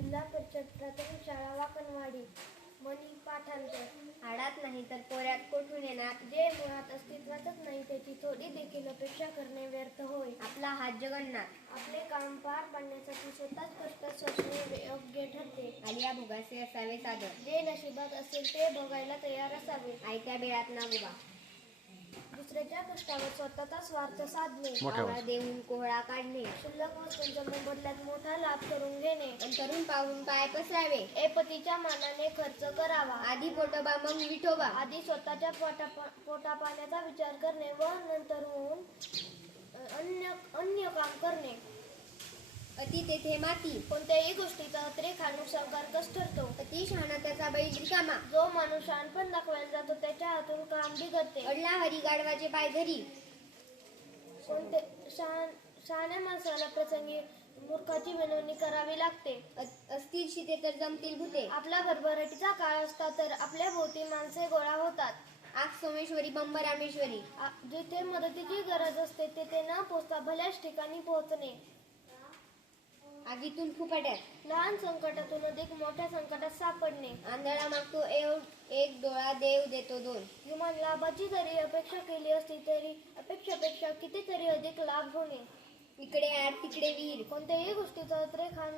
जिल्हा परिषद प्राथमिक शाळा वाकणवाडी मनी पाठांतर हाडात नाही तर पोऱ्यात कोठून येणार? जे मुळात अस्तित्वातच नाही त्याची थोडी देखील अपेक्षा करणे व्यर्थ होय. आपला हात जगन्नाथ. आपले काम पार पाडण्यासाठी स्वतःच कष्ट सोसणे योग्य ठरते. आलिया भोगासे असावे सादर जे नशिबात असेल ते बघायला तयार असावे. आयत्या बेळात ना उभा. दुसऱ्याच्या कष्टावर स्वतःचा स्वार्थ साधणे मोठ्या देऊन कोहळा काढणे क्षुल्लक वस्तूंच्या मोबदल्यात मोठा लाभ करून घेणे. अंतरून पाहून पाय पसरावे. एपतीच्या मानाने खर्च करावा. आधी पोटोबा मग विठोबा. आधी स्वतःच्या पोटा पोटा पाण्याचा विचार करणे व नंतर होऊन अन्य अन्य काम करणे. अति तेथे माती. कोणत्याही गोष्टीचा अतिरेक हा नुकसानकारकच ठरतो. अति शहाणा त्याचा बैल रिकामा. जो माणूस शहाणपण दाखवायला जातो त्याच्या हातून काम बिघडते. अडला हरी गाढवाचे पाय धरी. कोणते? शहाण शहाण्या माणसाला प्रसंगी मूर्खाची विनवणी करावी लागते. अ- असतील शिते तर जमतील भूते. आपला भरभराटीचा काळ असता तर आपल्या भोवती माणसे गोळा होतात. आग सोमेश्वरी बंब रामेश्वरी. आ- जिथे मदतीची गरज असते तेथे न पोचता भल्याच ठिकाणी पोहोचणे. आगीतून फुफाट्यात लहान संकटातून अधिक मोठ्या संकटात सापडणे. आंधळा मागतो एव- एक डोळा देव देतो दोन. किमान लाभाची जरी अपेक्षा केली असली तरी अपेक्षापेक्षा कितीतरी अधिक लाभ होणे. इकडे आड तिकडे विहीर. कोणत्याही गोष्टीचा हा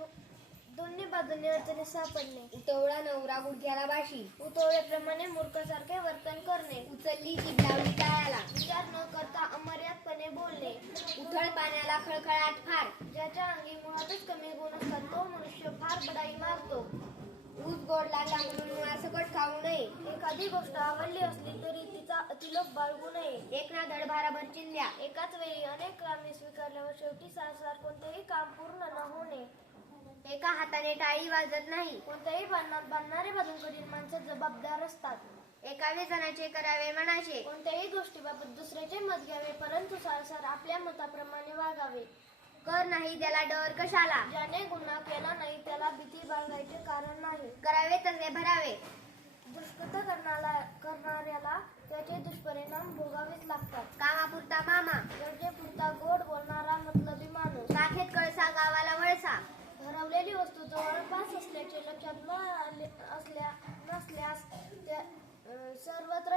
दोन्ही बाजूने अडचणीत सापडणे. उतवळा नवरा गुडघ्याला बाशी. उतवळ्याप्रमाणे मूर्खासारखे वर्तन करणे. उचलली जीभ लावली टाळ्याला. विचार न करता अमर्यादपणे बोलणे. उथळ पाण्याला खळखळाट फार. ज्याच्या अंगी मुळातच कमी गुण असतात तो मनुष्य फार बडाई मारतो. ऊस गोड लागला म्हणून मुळासकट खाऊ नये. एखादी गोष्ट आवडली असली तरी तिचा अतिलोक बाळगू नये. एक ना धडभाराभर चिंध्या एकाच वेळी अनेक कामे स्वीकारल्यावर शेवटी सारसार कोणतेही काम पूर्ण एका हाताने टाळी वाजत नाही. कोणत्याही भांडणात बांधणारे बाजूकडील माणसे जबाबदार असतात. एका व्यसनाचे करावे मनाचे. कोणत्याही गोष्टीबाबत दुसऱ्याचे मत घ्यावे परंतु सारसार आपल्या मताप्रमाणे वागावे. कर नाही त्याला डर कशाला? ज्याने गुन्हा केला नाही त्याला भीती बाळगायचे कारण नाही. करावे तसे भरावे. दुष्कृत करणारा करणाऱ्याला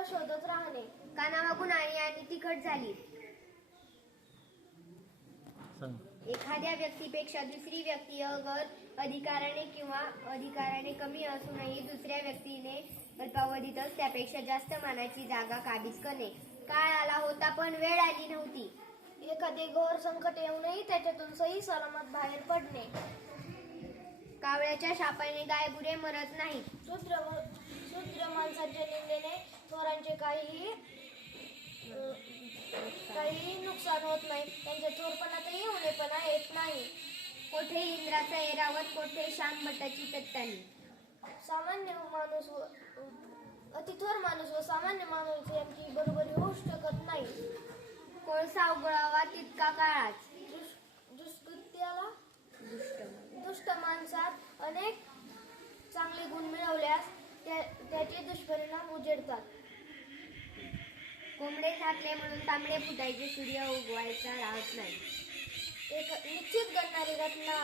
शोधत राहणे. कानामागून आणि आणि तिखट झाली. एखाद्या व्यक्तीपेक्षा दुसरी व्यक्ती अगर अधिकाराने किंवा अधिकाराने कमी असूनही दुसऱ्या व्यक्तीने अल्पावधीतच त्यापेक्षा जास्त मानाची जागा काबीज करणे. काळ आला होता पण वेळ आली नव्हती. एखादे घोर संकट येऊनही त्याच्यातून सही सलामत बाहेर पडणे. कावळ्याच्या शापाने गायगुरे मरत नाही शूद्र शूद्र माणसाच्या निंदेने थोरांचे काहीही काहीही नुकसान होत नाही. त्यांच्या थोरपणातही उणेपणा येत नाही. कोठे इंद्राचा एरावत कोठे श्याम भट्टाची तत्तानी सामान्य माणूस व अतिथोर माणूस व सामान्य माणूस यांची बरोबरी होऊ शकत नाही. कोळसा उगळावा तितका काळाच. दुष्- दुष्कृत्याला दुष्ट दुष्ट माणसात अनेक चांगले गुण मिळवल्यास त्याचे दुष्परिणाम उजेडतात. कोंबडे थाकले म्हणून तांबडे फुटायचे सूर्य उगवायचा राहत नाही. एक निश्चित घडणारी घटना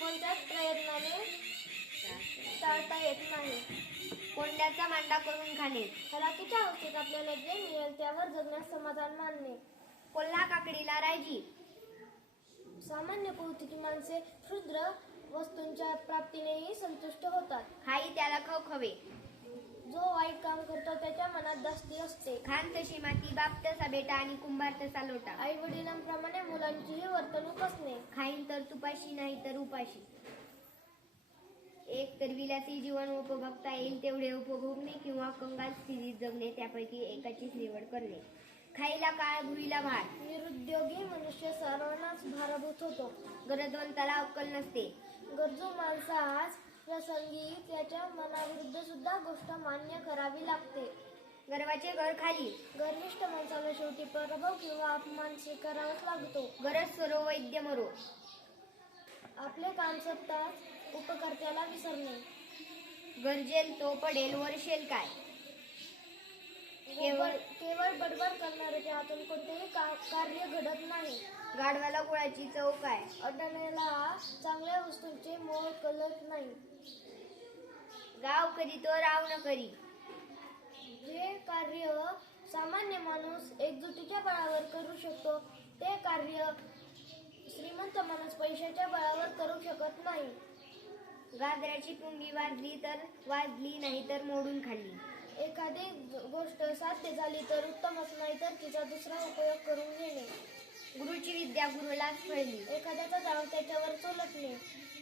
कोणत्याच प्रयत्नाने टाळता येत नाही? कोंड्याचा मांडा करून खाणे हलाखीच्या अवस्थेत आपल्याला जे मिळेल त्यावर जगण्यास समाधान मानणे. कोल्हा काकडीला रायजी सामान्य कौतुकी माणसे क्षुद्र वस्तूंच्या प्राप्तीनेही संतुष्ट होतात. खाई त्याला खवखवे. जो वाईट काम करतो त्याच्या मनात जास्ती असते. खान तशी माती बाप तसा बेटा आणि कुंभार तसा लोटा. आई वडिलांप्रमाणे मुलांचीही वर्तणूक असणे खाईन तर तुपाशी नाही तर उपाशी. एक तर विलासी जीवन उपभोगता येईल तेवढे उपभोगणे किंवा कंगाल स्थितीत जगणे त्यापैकी एकाचीच निवड करणे. खाईला काळ भुईला भार. निरुद्योगी मनुष्य सर्वांनाच भारभूत होतो. गरजवंताला अक्कल नसते. गरजू माणसास प्रसंगी त्याच्या मनाविरुद्ध सुद्धा गोष्ट मान्य करावी लागते. गर्वाचे घर खाली. गर्विष्ठ माणसाला शेवटी पराभव किंवा अपमान स्वीकारावाच लागतो. गरज सरो वैद्य मरो. आपले काम सत्ताच उपकर्त्याला विसरणे. गरजेल तो पडेल वर्षेल काय? केवळ केवळ बडबड करणाऱ्याच्या हातून कोणतेही का- कार्य घडत नाही. गाढवाला गुळाची चव काय? अडाण्याला चांगल्या वस्तूंचे मोह कळत नाही. गाव करी तो राव न करी. जे कार्य सामान्य माणूस एकजुटीच्या बळावर करू शकतो ते कार्य श्रीमंत माणूस पैशाच्या बळावर करू शकत नाही. गाजराची पुंगी वाजली तर वाजली नाही तर मोडून खाल्ली. एखादी गोष्ट साध्य झाली तर उत्तमच नाही तर तिचा दुसरा उपयोग करून घेणे. गुरुची विद्या गुरुलाच फळली एखाद्याचा जाव त्याच्यावर चोलटणे.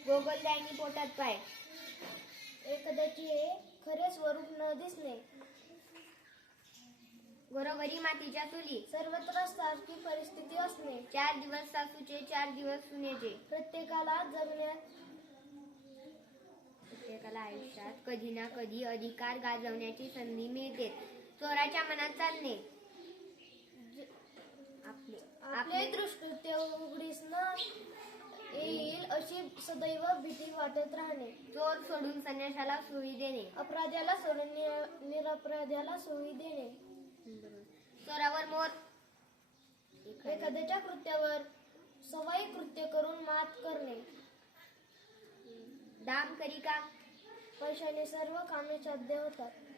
गोगलगायनी पोटात पाय. एखाद्याचे खरे स्वरूप न दिसणे. घरोघरी मातीच्या चुली. सर्वत्र सारखी परिस्थिती असणे. चार दिवस सासूचे चार दिवस सुनेचे. प्रत्येकाला जगण्यात प्रत्येकाला आयुष्यात कधी ना कधी अधिकार गाजवण्याची संधी मिळते. चोराच्या मनात चालणे. आपले आपले दृष्कृत्य उघडीस न येईल अशी सदैव भीती वाटत राहणे. चोर सोडून संन्याशाला सोयी देणे. अपराध्याला सोडून निरपराध्याला सोयी देणे. चोरावर मोर. एखाद्या एखाद्याच्या कृत्यावर सवाई कृत्य करून मात करणे. दाम करी का? पैशाने सर्व कामे साध्य होतात.